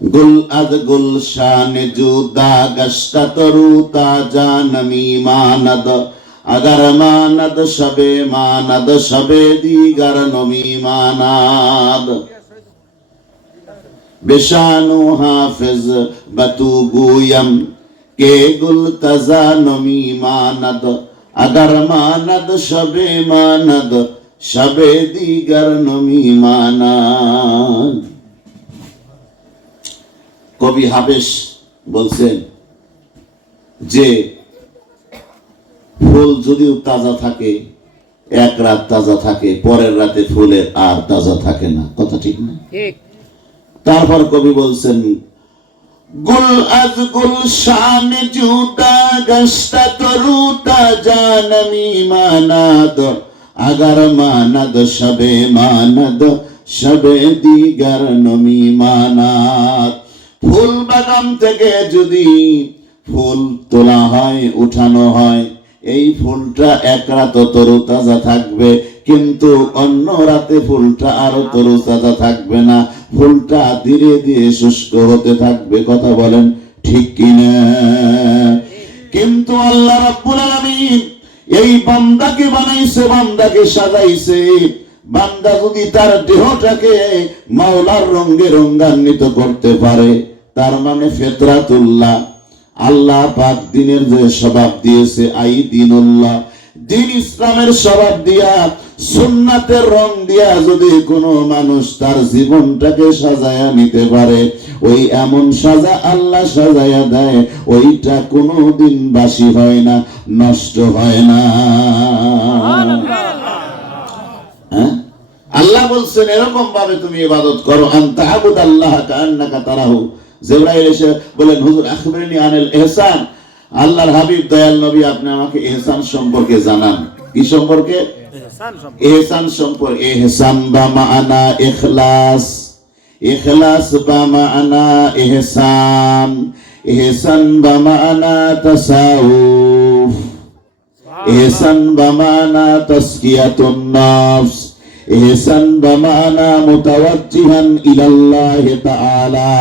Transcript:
गुल अद गुलशान जुदा गश्त तरुता जानमी मानद अगर मानद शबे दीगर नमी मानाद बेशानु हाफिज बतू गुयम के गुल तजा नमी मानद अगर मानद शबे दीगर नमी मानाद। কবি হাবেশ বলছেন যে ফুল যদিও তাজা থাকে, এক রাত তাজা থাকে, পরের রাতে ফুলের আর তাজা থাকে না। কথা ঠিক না? তারপর কবি বলছেন गुल अज गुलशान जुदा गश्त तरुता जानमी मानद अगर मानद शबे दीगर नमी मानाद। ফুল বাগান থেকে যদি ফুল তোলা হয়, উঠানো হয়, এই ফুলটা এক রাত তরুতাজা থাকবে, কিন্তু অন্য রাতে ফুলটা আরো তরুতাজা থাকবে না, ফুলটা ধীরে ধীরে শুষ্ক হতে থাকবে। কথা বলেন ঠিক কিনা? কিন্তু আল্লাহ রাব্বুল আলামিন এই বান্দাকে বানাইছে, বান্দাকে সাজাইছে। বান্দা যদি তার দেহটাকে মাওলার রঙে রঙান্বিত করতে পারে, তার মানে ফিতরাতুল্লাহ, আল্লাহ পাক দিনের যে স্বভাব দিয়েছে, আই দিনুল্লাহ, দিন ইসলামের স্বভাব দিয়া, সুন্নাতের রং দিয়া যদি কোনো মানুষ তার জীবনটাকে সাজায়া নিতে পারে, ওই এমন সাজা আল্লাহ সাজায়া দেয়, ওইটা কোনোদিন বাসি হয় না, নষ্ট হয় না। আল্লাহ বলছেন এরকম ভাবে তুমি ইবাদত করো, আনতা আবুদাল্লাহ কাআন্নাকা তারাহু। জিবরাইল এসে বলেন, হুজুর আখবিরনি আনিল ইহসান, আল্লাহর হাবিব দয়াল নবী আপনি আমাকে ইহসান সম্পর্কে জানান। কি সম্পর্কে? ইহসান সম্পর্কে। ইহসান বা মানা ইখলাস, ইখলাস বা মানা ইহসান, ইহসান বা মানা তাসাউফ, ইহসান বা মানা তাসকিয়াতুন নাফস, ইহসান বামানা মুতাওয়াজ্জিহান ইলাল্লাহি তাআলা।